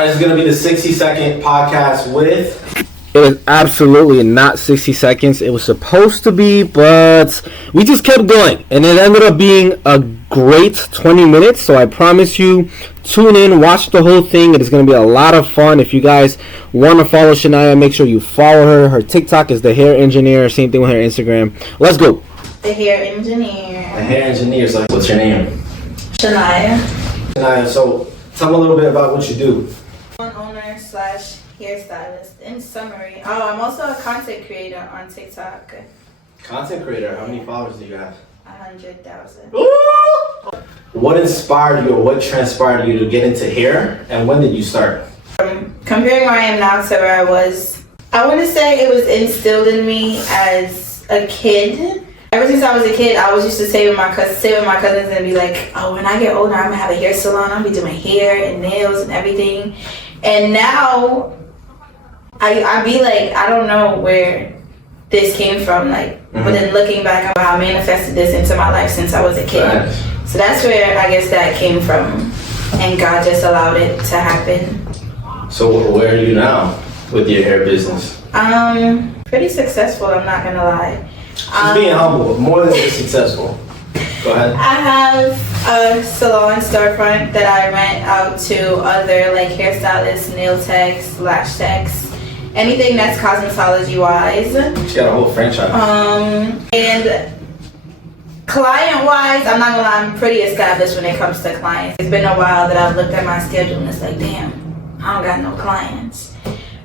It's going to be the 60-second podcast with... It is absolutely not 60 seconds. It was supposed to be, but we just kept going. And it ended up being a great 20 minutes. So I promise you, tune in, watch the whole thing. It is going to be a lot of fun. If you guys want to follow Shania, make sure you follow her. Her TikTok is The Hair Engineer. Same thing with her Instagram. Let's go. The Hair Engineer. The Hair Engineer. So what's your name? Shania. Shania, so tell me a little bit about what you do. Owner/hairstylist. In summary, I'm also a content creator on TikTok. Content creator. How many followers do you have? 100,000. What inspired you, or what transpired you to get into hair, and when did you start? Comparing where I am now to where I was, I want to say it was instilled in me as a kid. Ever since I was a kid, I was used to stay with my cousins and be like, oh, when I get older, I'm gonna have a hair salon. I'll be doing hair and nails and everything. And now I be like, I don't know where this came from, but then looking back on how I manifested this into my life since I was a kid. Nice. So that's where I guess that came from, and God just allowed it to happen. So where are you now with your hair business? Pretty successful, I'm not gonna lie. Just being humble, more than just successful. Go ahead. I have a salon storefront that I rent out to other hairstylists, nail techs, lash techs, anything that's cosmetology wise. She got a whole franchise. And client wise, I'm not gonna lie, I'm pretty established when it comes to clients. It's been a while that I've looked at my schedule and it's like, damn, I don't got no clients.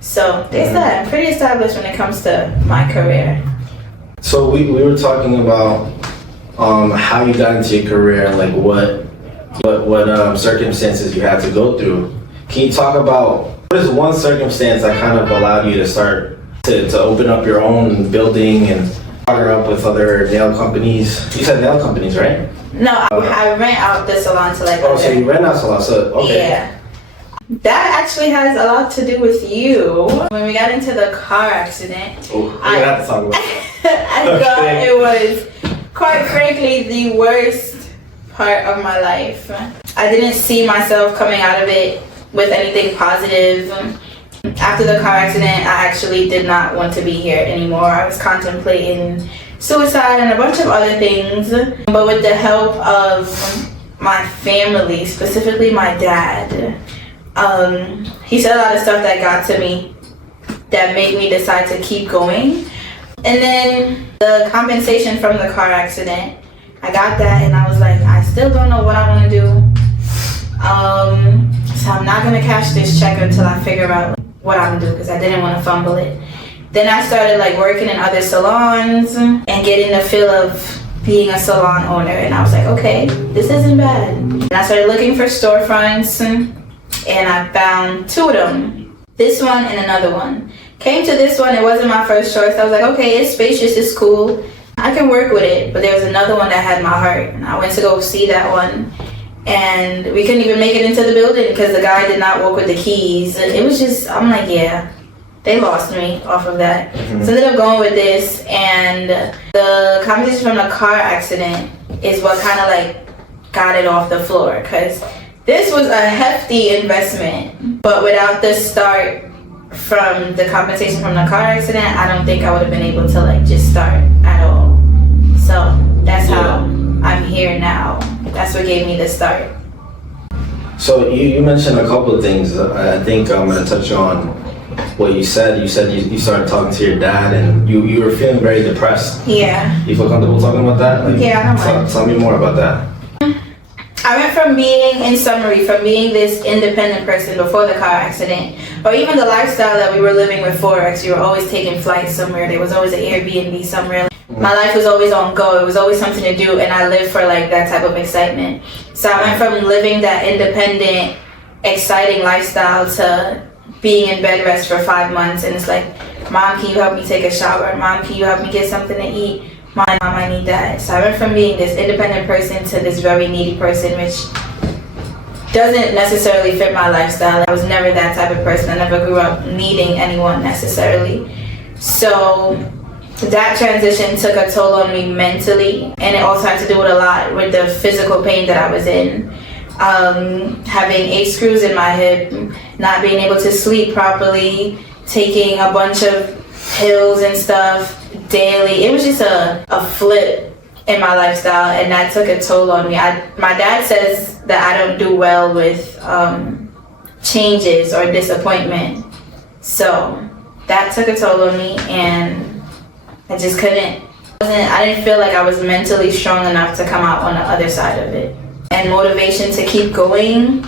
So there's that. I'm pretty established when it comes to my career. So we were talking about how you got into your career and what circumstances you had to go through. Can you talk about what is one circumstance that kind of allowed you to start to open up your own building and partner up with other nail companies? You said nail companies, right? No, I rent out the salon to Oh, so you rent out salon? So okay. Yeah. That actually has a lot to do with you. When we got into the car accident, We're gonna have to talk about it. I thought it was, quite frankly, the worst part of my life. I didn't see myself coming out of it with anything positive. After the car accident, I actually did not want to be here anymore. I was contemplating suicide and a bunch of other things. But with the help of my family, specifically my dad, he said a lot of stuff that got to me that made me decide to keep going. And then the compensation from the car accident, I got that and I was like, I still don't know what I want to do. So I'm not going to cash this check until I figure out what I'm going to do, because I didn't want to fumble it. Then I started working in other salons and getting the feel of being a salon owner. And I was like, okay, this isn't bad. And I started looking for storefronts and I found two of them. This one and another one. Came to this one, it wasn't my first choice. I was like, okay, it's spacious, it's cool. I can work with it. But there was another one that had my heart. And I went to go see that one. And we couldn't even make it into the building because the guy did not walk with the keys. And it was just, I'm like, yeah, they lost me off of that. So I ended up going with this. And the compensation from the car accident is what kind of got it off the floor. Because this was a hefty investment. But without the start from the compensation from the car accident, I don't think I would have been able to just start at all. So that's how I'm here now. That's what gave me the start. So you mentioned a couple of things. I think I'm going to touch on what you said. You said you started talking to your dad and you were feeling very depressed. Yeah. You feel comfortable talking about that? Yeah, I don't mind. Tell me more about that. I went from being, in summary, from being this independent person before the car accident, or even the lifestyle that we were living with Forex. You were always taking flights somewhere. There was always an Airbnb somewhere. My life was always on go. It was always something to do, and I lived for that type of excitement. So I went from living that independent, exciting lifestyle to being in bed rest for 5 months, and it's like, Mom, can you help me take a shower? Mom, can you help me get something to eat? Mom, I need that. So I went from being this independent person to this very needy person, which doesn't necessarily fit my lifestyle. I was never that type of person. I never grew up needing anyone necessarily. So that transition took a toll on me mentally, and it also had to do with a lot with the physical pain that I was in. having 8 screws in my hip, not being able to sleep properly, taking a bunch of pills and stuff daily. It was just a flip in my lifestyle, and that took a toll on me. My dad says that I don't do well with changes or disappointment, so that took a toll on me, and I just couldn't. I didn't feel like I was mentally strong enough to come out on the other side of it. And motivation to keep going.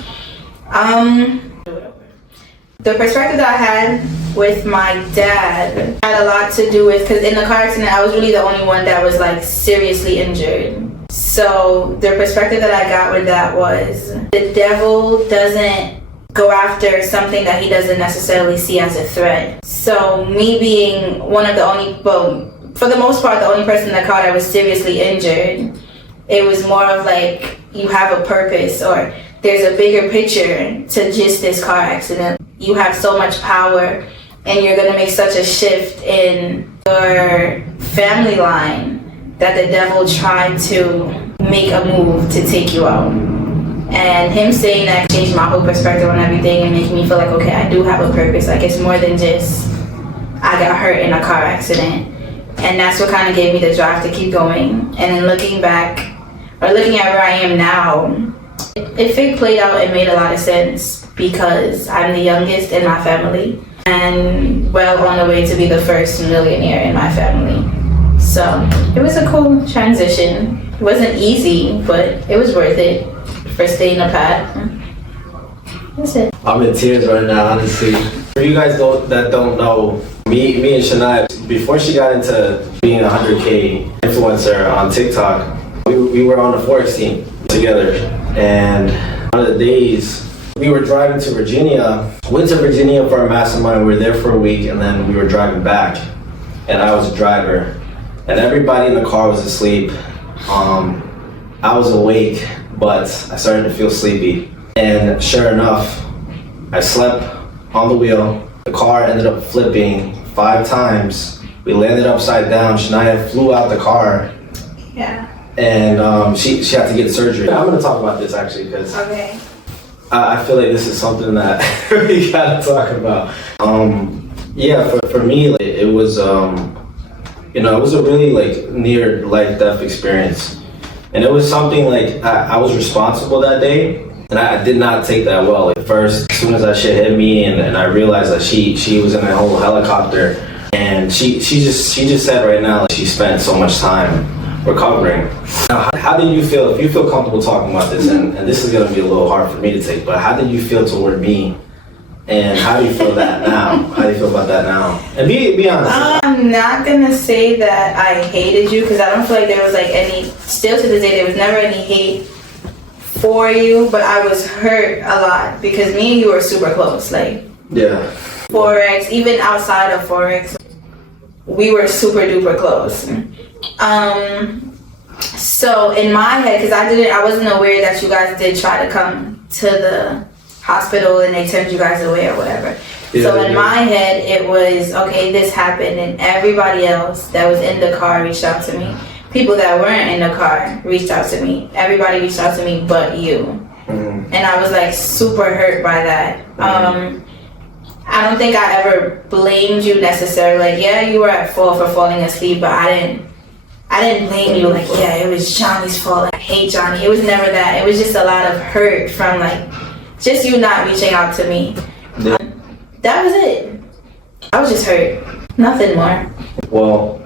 The perspective that I had with my dad had a lot to do with, because in the car accident, I was really the only one that was like seriously injured. So the perspective that I got with that was the devil doesn't go after something that he doesn't necessarily see as a threat. So me being one of the only, well, for the most part, the only person in the car that was seriously injured, it was more of like, you have a purpose, or there's a bigger picture to just this car accident. You have so much power, and you're gonna make such a shift in your family line that the devil tried to make a move to take you out. And him saying that changed my whole perspective on everything and making me feel like, okay, I do have a purpose. Like, it's more than just I got hurt in a car accident. And that's what kind of gave me the drive to keep going. And then looking back, or looking at where I am now, if it played out, it made a lot of sense, because I'm the youngest in my family and well on the way to be the first millionaire in my family. So it was a cool transition. It wasn't easy, but it was worth it for staying the path. That's it. I'm in tears right now, honestly. For you guys that don't know, me and Shania, before she got into being a 100K influencer on TikTok, we were on the Forex team together. And one of the days, we were driving to Virginia, went to Virginia for our mastermind. We were there for a week, and then we were driving back. And I was a driver. And everybody in the car was asleep. I was awake, but I started to feel sleepy. And sure enough, I slept on the wheel. The car ended up flipping 5 times. We landed upside down. Shania flew out the car. Yeah. And she had to get surgery. I'm gonna talk about this actually, because Okay. I feel like this is something that we gotta talk about. Yeah, for me, like, it was, it was a really like near life death experience. And it was something like, I was responsible that day, and I did not take that well. Like, first, as soon as that shit hit me, and I realized that she was in that whole helicopter, and she just said right now, like, she spent so much time recovering. Now, how did you feel, if you feel comfortable talking about this, and this is gonna be a little hard for me to take, but how did you feel toward me? And how do you feel that now? How do you feel about that now? And be honest. I'm not gonna say that I hated you, because I don't feel like there was like any, still to this day, there was never any hate for you, but I was hurt a lot because me and you were super close. Like, yeah. Forex, even outside of Forex, we were super duper close. So in my head, because I wasn't aware that you guys did try to come to the hospital and they turned you guys away or whatever. Yeah, so in my head, it was, okay, this happened, and everybody else that was in the car reached out to me. People that weren't in the car reached out to me. Everybody reached out to me but you. Mm-hmm. And I was like super hurt by that. Mm-hmm. I don't think I ever blamed you necessarily. Like, yeah, you were at fault for falling asleep, but I didn't blame you. Like, yeah, it was Johnny's fault. I hate Johnny. It was never that. It was just a lot of hurt from like just you not reaching out to me. Yeah. That was it. I was just hurt. Nothing more. Well,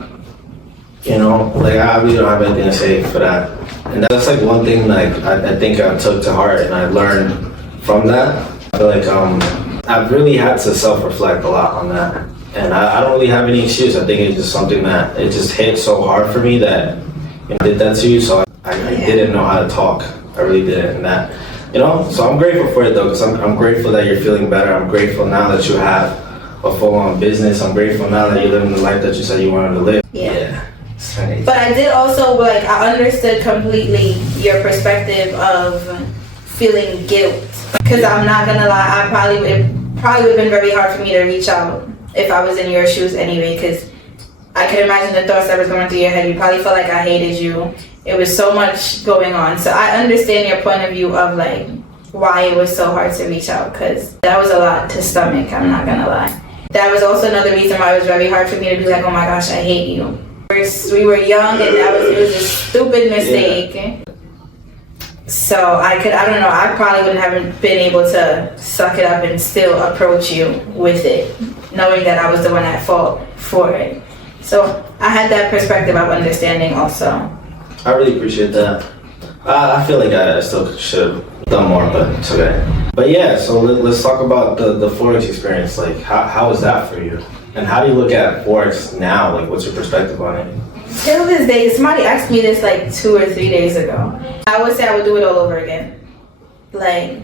like, I really don't have anything to say for that. And that's like one thing like I think I took to heart and I learned from that. I feel like I've really had to self-reflect a lot on that. And I don't really have any excuse. I think it's just something that it just hit so hard for me that I did that to you. So I didn't know how to talk. I really didn't. And that, so I'm grateful for it though, because I'm grateful that you're feeling better. I'm grateful now that you have a full-on business. I'm grateful now that you're living the life that you said you wanted to live. Yeah. But I did also, like, I understood completely your perspective of feeling guilt. Because I'm not gonna lie, it probably would have been very hard for me to reach out if I was in your shoes anyway, because I could imagine the thoughts that was going through your head. You probably felt like I hated you, It was so much going on. So I understand your point of view of like why it was so hard to reach out, because that was a lot to stomach, I'm not gonna lie. That was also another reason why it was very hard for me to be like, oh my gosh, I hate you. We were young and it was a stupid mistake. Yeah. So I don't know, I probably wouldn't have been able to suck it up and still approach you with it, knowing that I was the one at fault for it. So I had that perspective of understanding also. I really appreciate that. I feel like I still should have done more, but it's okay. But yeah, so let's talk about the Forex experience. Like, how was that for you? And how do you look at Forex now? Like, what's your perspective on it? Till this day, somebody asked me this like 2 or 3 days ago. I would say I would do it all over again. Like,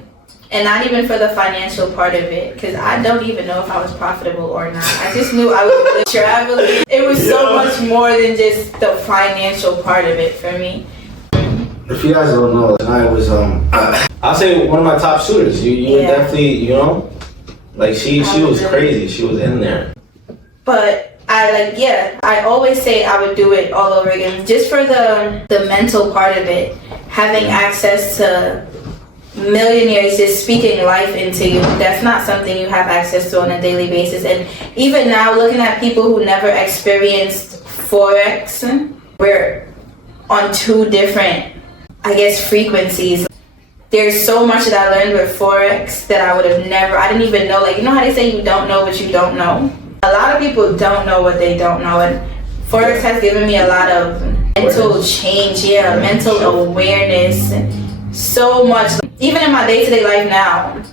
and not even for the financial part of it, because I don't even know if I was profitable or not. I just knew I was traveling. It was so much more than just the financial part of it for me. If you guys don't know, I was I'll say one of my top shooters. You were definitely, you know, like she was crazy. She was in there. But I always say I would do it all over again, just for the mental part of it. Having access to millionaires just speaking life into you, that's not something you have access to on a daily basis. And even now, looking at people who never experienced Forex, we're on 2 different, I guess, frequencies. There's so much that I learned with Forex that I would have never, I didn't even know, like, you know how they say you don't know what you don't know? A lot of people don't know what they don't know, and Forex has given me a lot of mental change, mental awareness, so much. Even in my day-to-day life now,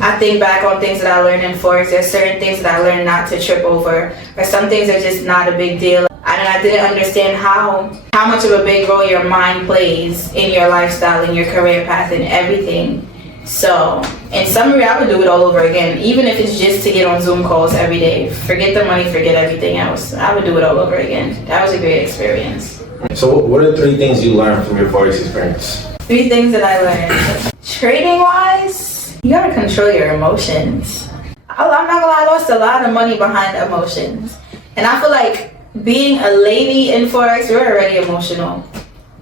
I think back on things that I learned in Forex. There's certain things that I learned not to trip over, or some things are just not a big deal. I didn't understand how much of a big role your mind plays in your lifestyle, in your career path, and everything. So, in summary, I would do it all over again, even if it's just to get on Zoom calls every day. Forget the money, forget everything else. I would do it all over again. That was a great experience. So, what are 3 things you learned from your Forex experience? 3 things that I learned. Trading-wise, you gotta control your emotions. I'm not gonna lie, I lost a lot of money behind emotions. And I feel like being a lady in Forex, we're already emotional.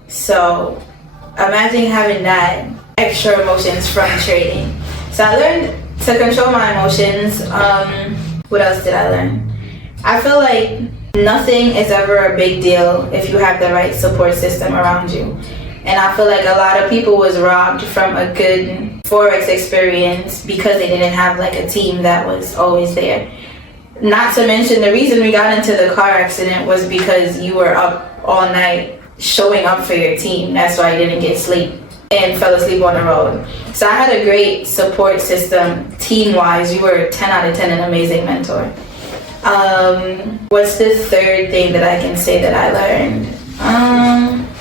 So, imagine having that extra emotions from trading. So I learned to control my emotions. What else did I learn? I feel like nothing is ever a big deal if you have the right support system around you. And I feel like a lot of people was robbed from a good Forex experience because they didn't have like a team that was always there. Not to mention, the reason we got into the car accident was because you were up all night showing up for your team. That's why you didn't get sleep and fell asleep on the road. So I had a great support system, team-wise. You were 10 out of 10, an amazing mentor. What's the 3rd thing that I can say that I learned?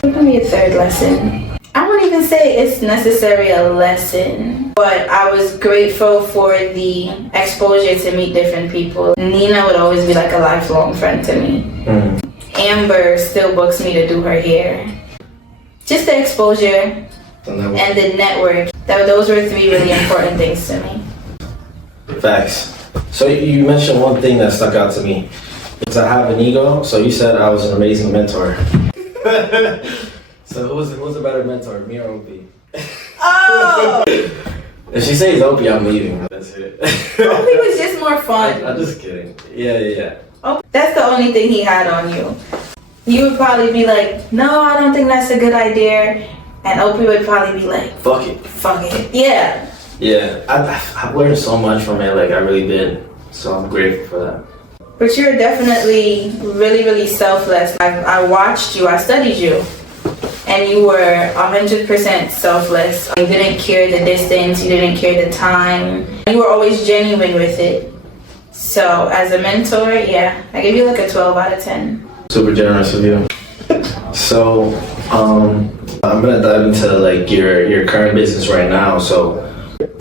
Maybe a 3rd lesson. I wouldn't even say it's necessarily a lesson, but I was grateful for the exposure to meet different people. Nina would always be like a lifelong friend to me. Amber still books me to do her hair. Just the exposure and the network. Those were 3 really important things to me. Facts. So you mentioned one thing that stuck out to me. Is I have an ego. So you said I was an amazing mentor. So who's a better mentor, me or Opie? Oh! If she says Opie, I'm leaving. That's it. Opie was just more fun. I'm just kidding. Yeah. Oh, that's the only thing he had on you. You would probably be like, no, I don't think that's a good idea. And Opie would probably be like, fuck it. Yeah. Yeah, I've learned so much from it, like I really did. So I'm grateful for that. But you're definitely really, really selfless. I watched you, I studied you. And you were 100% selfless. You didn't care the distance, you didn't care the time. You were always genuine with it. So as a mentor, yeah, I give you like a 12 out of 10. Super generous of you. So, I'm gonna dive into like your current business right now. So,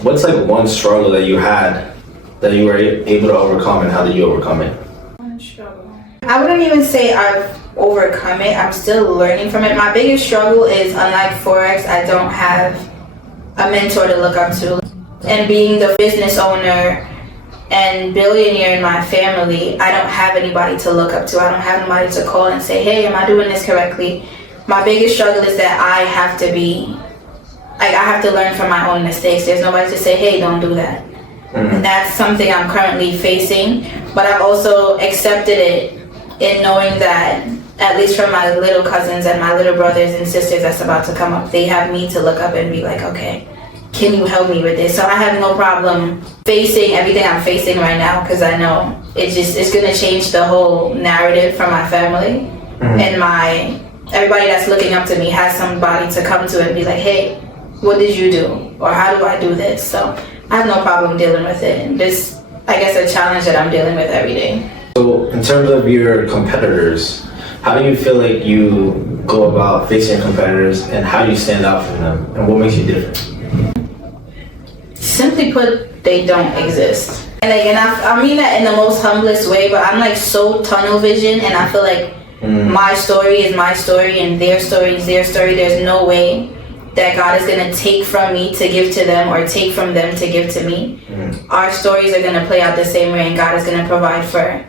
what's like one struggle that you had that you were able to overcome, and how did you overcome it? One struggle. I wouldn't even say I've overcome it. I'm still learning from it. My biggest struggle is, unlike Forex, I don't have a mentor to look up to. And being the business owner and billionaire in my family, I don't have anybody to look up to. I don't have anybody to call and say, hey, am I doing this correctly? my biggest struggle is that I have to be, like, I have to learn from my own mistakes. There's nobody to say, hey, don't do that. And that's something I'm currently facing, but I've also accepted it in knowing that, at least from my little cousins and my little brothers and sisters that's about to come up, they have me to look up and be like, okay, can you help me with this? So I have no problem facing everything I'm facing right now, because I know it's gonna change the whole narrative for my family. And everybody that's looking up to me has somebody to come to and be like, hey, what did you do? Or how do I do this? So I have no problem dealing with it. And this, I guess, a challenge that I'm dealing with every day. So in terms of your competitors, how do you feel like you go about facing your competitors, and how do you stand out from them, and what makes you different? Simply put, they don't exist. And I mean that in the most humblest way, but I'm like so tunnel vision, and I feel like my story is my story and their story is their story. There's no way that God is going to take from me to give to them, or take from them to give to me. Our stories are going to play out the same way, and God is going to provide for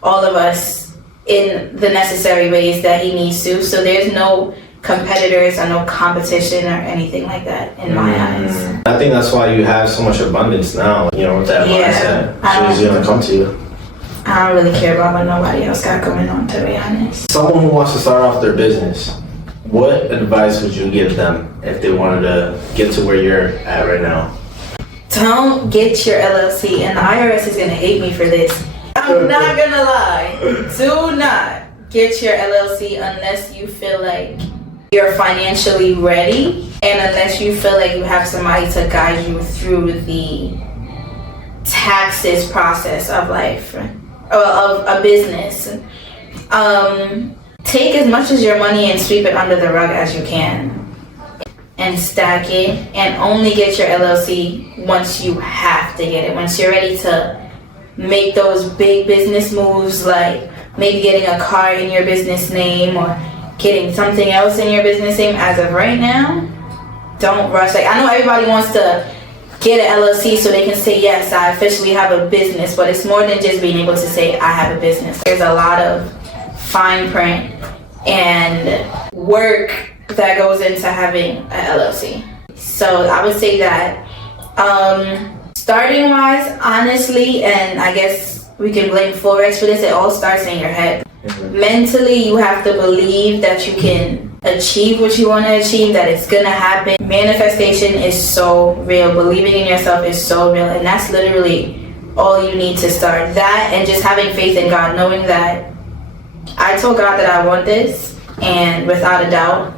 all of us in the necessary ways that he needs to. So there's no competitors or no competition or anything like that in my eyes. I think that's why you have so much abundance now, you know, with that mindset. She's going to come to you. I don't really care about what nobody else got going on, to be honest. Someone who wants to start off their business, what advice would you give them if they wanted to get to where you're at right now? Don't get your LLC, and the IRS is going to hate me for this. I'm not going to lie. Do not get your LLC unless you feel like you're financially ready, and unless you feel like you have somebody to guide you through the taxes process of life, or of a business. Take as much as your money and sweep it under the rug as you can, and stack it, and only get your LLC once you have to get it. Once you're ready to make those big business moves, like maybe getting a car in your business name or getting something else in your business name. As of right now, don't rush. Like, I know everybody wants to get an LLC so they can say, yes, I officially have a business, but it's more than just being able to say I have a business. There's a lot of fine print and work that goes into having an LLC. So I would say that starting wise, honestly, and I guess we can blame Forex for this, it all starts in your head. Mentally, you have to believe that you can achieve what you want to achieve, that it's gonna happen. Manifestation is so real. Believing in yourself is so real, and that's literally all you need to start. That, and just having faith in God, knowing that I told God that I want this, and without a doubt,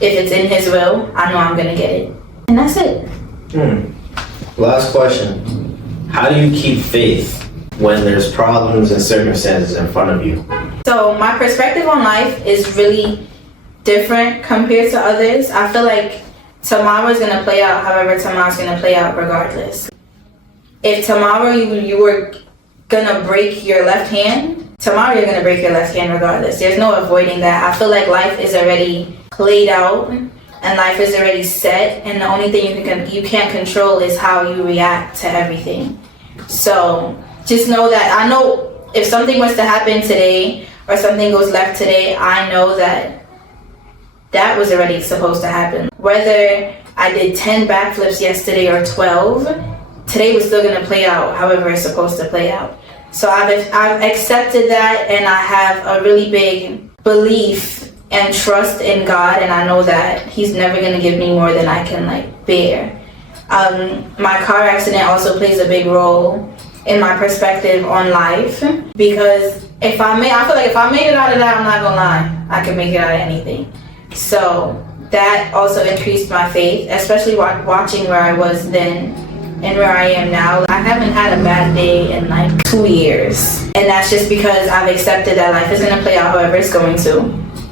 if it's in his will, I know I'm gonna get it. And that's it. Last question. How do you keep faith when there's problems and circumstances in front of you? So my perspective on life is really different compared to others. I feel like tomorrow's gonna play out however tomorrow's gonna play out regardless. If tomorrow you were gonna break your left hand, tomorrow you're gonna break your left hand regardless. There's no avoiding that. I feel like life is already played out and life is already set, and the only thing you can't control is how you react to everything. So just know that, I know if something was to happen today or something goes left today, I know that that was already supposed to happen. Whether I did 10 backflips yesterday or 12, today was still gonna play out however it's supposed to play out. So I've accepted that, and I have a really big belief and trust in God, and I know that he's never gonna give me more than I can bear. My car accident also plays a big role in my perspective on life, because I feel like if I made it out of that, I'm not gonna lie, I can make it out of anything. So that also increased my faith, especially watching where I was then and where I am now. I haven't had a bad day in 2 years, and that's just because I've accepted that life is gonna play out however it's going to,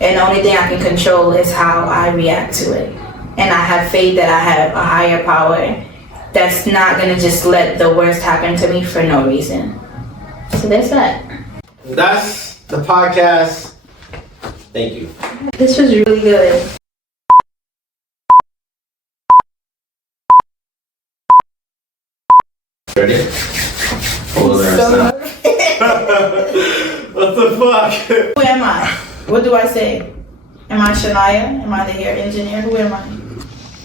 and the only thing I can control is how I react to it. And I have faith that I have a higher power that's not gonna just let the worst happen to me for no reason. So there's that. That's the podcast. Thank you. This was really good. Ready? Hold on. What the fuck? Who am I? What do I say? Am I Shania? Am I the hair engineer? Who am I?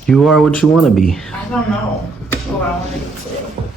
You are what you want to be. I don't know who I want to be today.